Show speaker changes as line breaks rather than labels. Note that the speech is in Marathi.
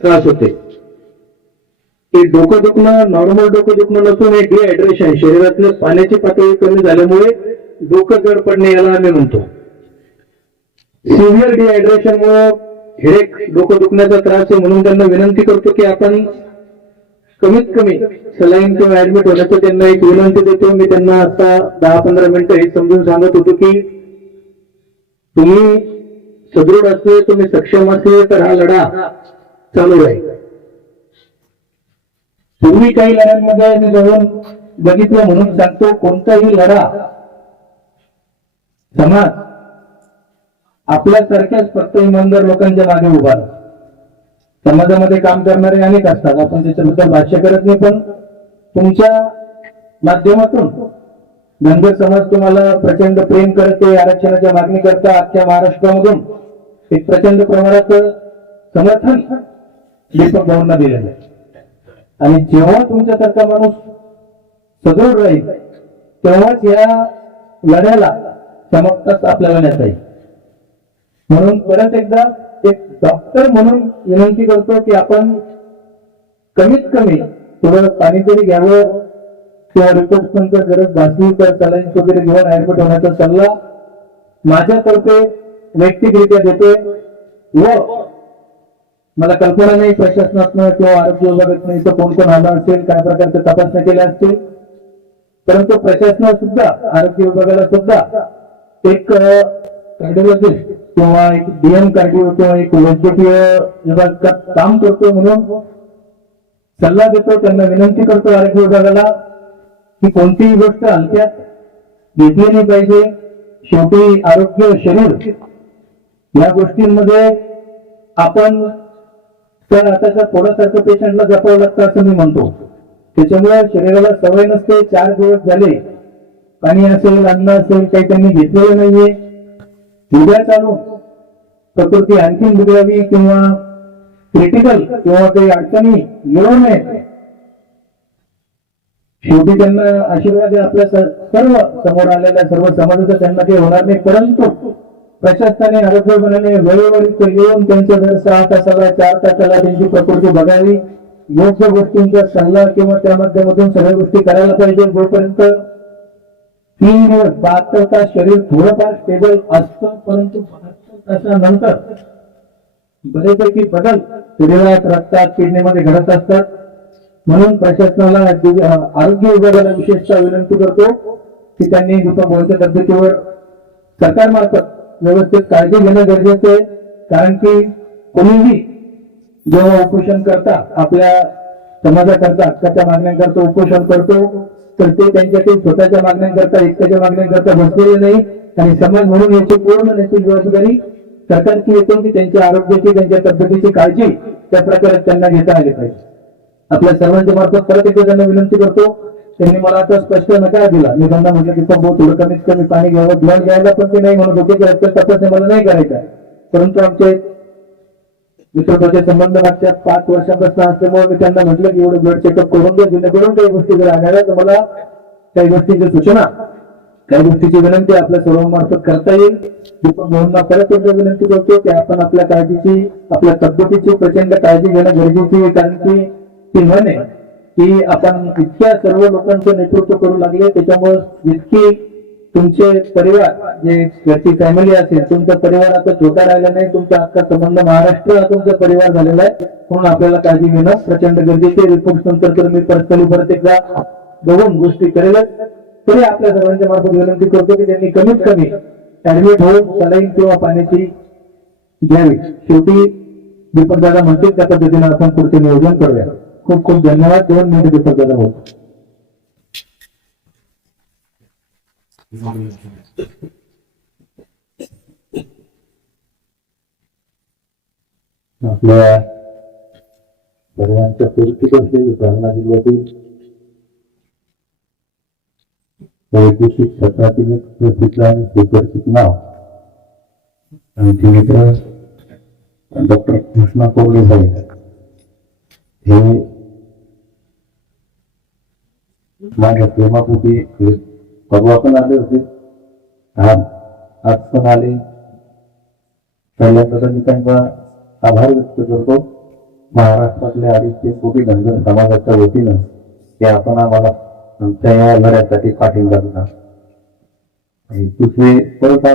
त्रास होते. हे डोकं दुखणं नॉर्मल डोकं दुखणं नसून हे डिहायड्रेशन शरीरातल्या पाण्याची पातळी कमी झाल्यामुळे डोकं जड पडणे याला आम्ही म्हणतो. सिव्हिअर डिहायड्रेशन मुळे हेडेक डोकं दुखण्याचा त्रास आहे म्हणून त्यांना विनंती करतो की आपण कमीत कमी सलाईन किंवा ऍडमिट होण्याचं त्यांना एक विनंती देतो. मी त्यांना आता दहा पंधरा मिनिटं हे समजून सांगत होतो की तुम्ही सदृढ असले तुम्ही सक्षम असले तर हा लढा चालू राहील. पूर्वी काही लढ्यांमध्ये मी जाऊन बघितलं म्हणून सांगतो कोणताही लढा समाज आपल्यासारख्याच फक्त इमानदार लोकांच्या मागे उभा समाजामध्ये काम करणारे अनेक असतात. आपण त्याच्याबद्दल भाष्य करत नाही पण तुमच्या माध्यमातून धनगर समाज तुम्हाला प्रचंड प्रेम करते आरक्षणाच्या मागणी करता अख्ख्या महाराष्ट्रामधून एक प्रचंड प्रमाणात समर्थन दीपक भाऊंना दिलेलं आहे आणि जेव्हा तुमच्यासारखा माणूस सदृढ राहील तेव्हाच या लढ्याला चमकताच आपल्याला नेता येईल. म्हणून परत एकदा एक डॉक्टर म्हणून विनंती करतो की आपण कमीत कमी थोडं पाणी तरी घ्यावं किंवा रिपोर्ट गरज भासली तर सलाईन वगैरे घेऊन ऍडमिट होण्याचा सल्ला माझ्यातर्फे वैयक्तिकरित्या देते व मला कल्पना नाही प्रशासनातनं किंवा आरोग्य विभागातनं इथं कोण कोण आला असेल काय प्रकारच्या तपासण्या केल्या असतील. परंतु प्रशासनात सुद्धा आरोग्य विभागाला सुद्धा एक कार्डिओलॉजिस्ट किंवा एक डीएम कार्डिओ किंवा एक वैद्यकीय विभागात काम करतो म्हणून सल्ला देतो त्यांना विनंती करतो आरोग्य विभागाला की कोणतीही गोष्ट हलक्यात घेतली नाही पाहिजे. शेवटी आरोग्य शरीर या गोष्टींमध्ये आपण तर आताच्या पोरासारखं पेशंटला जपावं लागतं असं मी म्हणतो. त्याच्यामुळे शरीराला सवय नसते चार दिवस झाले. पाणी असेल अन्न असेल काही त्यांनी घेतलेलं नाहीये. उद्या चालू. प्रकृती आणखीन बिघडावी किंवा क्रिटिकल किंवा काही अडचणी येऊ नये. शेवटी त्यांना आशीर्वाद आपल्या सर्व समोर आलेल्या सर्व समाजाचा त्यांना काही होणार नाही. परंतु प्रशासनाने आरोग्य विभागाने वेळोवेळी येऊन त्यांचं जर सहा तासाला चार तासाला त्यांची प्रकृती बघावी. योग्य गोष्टींचा सल्ला किंवा त्या माध्यमातून सगळ्या गोष्टी करायला पाहिजे. जोपर्यंत तीन दिवस बहात्तर तास शरीर थोडंफार स्टेबल असतं परंतु बहात्तर तासानंतर बरेपैकी बदल शरीरात रक्तात किडनीमध्ये घडत असतात. म्हणून प्रशासनाला आरोग्य विभागाला विशेषतः विनंती करतो की त्यांनी दीपक पद्धतीवर तब्येतीवर सरकारमार्फत व्यवस्थित काळजी घेणं गरजेचं आहे. कारण की कोणीही जेव्हा उपोषण करता आपल्या समाजाकरता हक्काच्या मागण्यांकरता उपोषण करतो तर ते त्यांच्या काही स्वतःच्या मागण्यांकरता एकट्याच्या मागण्यांकरता बसलेले नाही. आणि समाज म्हणून याची पूर्ण नैतिक जबाबदारी सरकारची येतो की त्यांच्या आरोग्याची त्यांच्या तब्येतीची काळजी त्या प्रकारे त्यांना घेता आली पाहिजे. आपल्या सर्वांच्या मार्फत परत एकदा त्यांना विनंती करतो. त्यांनी मला आता स्पष्ट नकार दिला? मी त्यांना म्हटलं की भाऊ थोडं कमीत कमी पाणी घ्यावं. ब्लड घ्यायला पण ते नाही म्हणत होते की रक्त तपासणी मला नाही करायचं आहे. परंतु आमचे मित्रत्वाचे संबंध मागच्या पाच वर्षापासून असल्यामुळे मी त्यांना म्हटलं की एवढं ब्लड चेकअप करून दे जेणेकरून काही गोष्टी जर आढळल्या तर मला काही गोष्टीची सूचना काही गोष्टीची विनंती आपल्या सर्वांमार्फत करता येईल. दीपक भाऊंना परत एकदा विनंती करतो की आपण आपल्या काळजीची आपल्या तब्येतीची प्रचंड काळजी घेणं गरजेची आहे. कारण की ती म्हणे की आपण इतक्या सर्व लोकांचं नेतृत्व करू लागले त्याच्यामुळे जितकी तुमचे परिवार जे घरची फॅमिली असेल तुमचा परिवार आता छोटा राहिला नाही तुमचा आजचा संबंध महाराष्ट्र हा तुमचा परिवार झालेला आहे म्हणून आपल्याला काळजी घेणं प्रचंड गरजेचे रिपोर्ट नंतर तर मी पर्सनली परत एकदा बघून गोष्टी करेलच. तरी आपल्या सर्वांच्या मार्फत विनंती करतो की त्यांनी कमीत कमी ऍडमिट होऊन सलाईन किंवा पाण्याची घ्यावी. शेवटी दीपक दादा म्हणतील त्या पद्धतीने आपण पुढचे नियोजन करूया. खूप खूप धन्यवाद. दोन मिनिट दीपक दादा बोलतो
आपल्या सर्वांच्या परिस्थिती असलेली जालना जिल्ह्यातील वैद्यकीय क्षेत्रातील एक प्रसिद्ध आणि सुपरिचित नाव. आमचे मित्र डॉक्टर कृष्णा कोवळे साहेब. हे माझ्या प्रेमापोटी परवा पण आले होते. आज आज पण आले. पहिल्यांदा मी त्यांचा आभार व्यक्त करतो. महाराष्ट्रातल्या अडीचशे कोटी धनगर समाजाच्या वतीनं हे आपण आम्हाला आमच्या या लढ्यासाठी पाठिंबा दिला. आणि दुसरे परत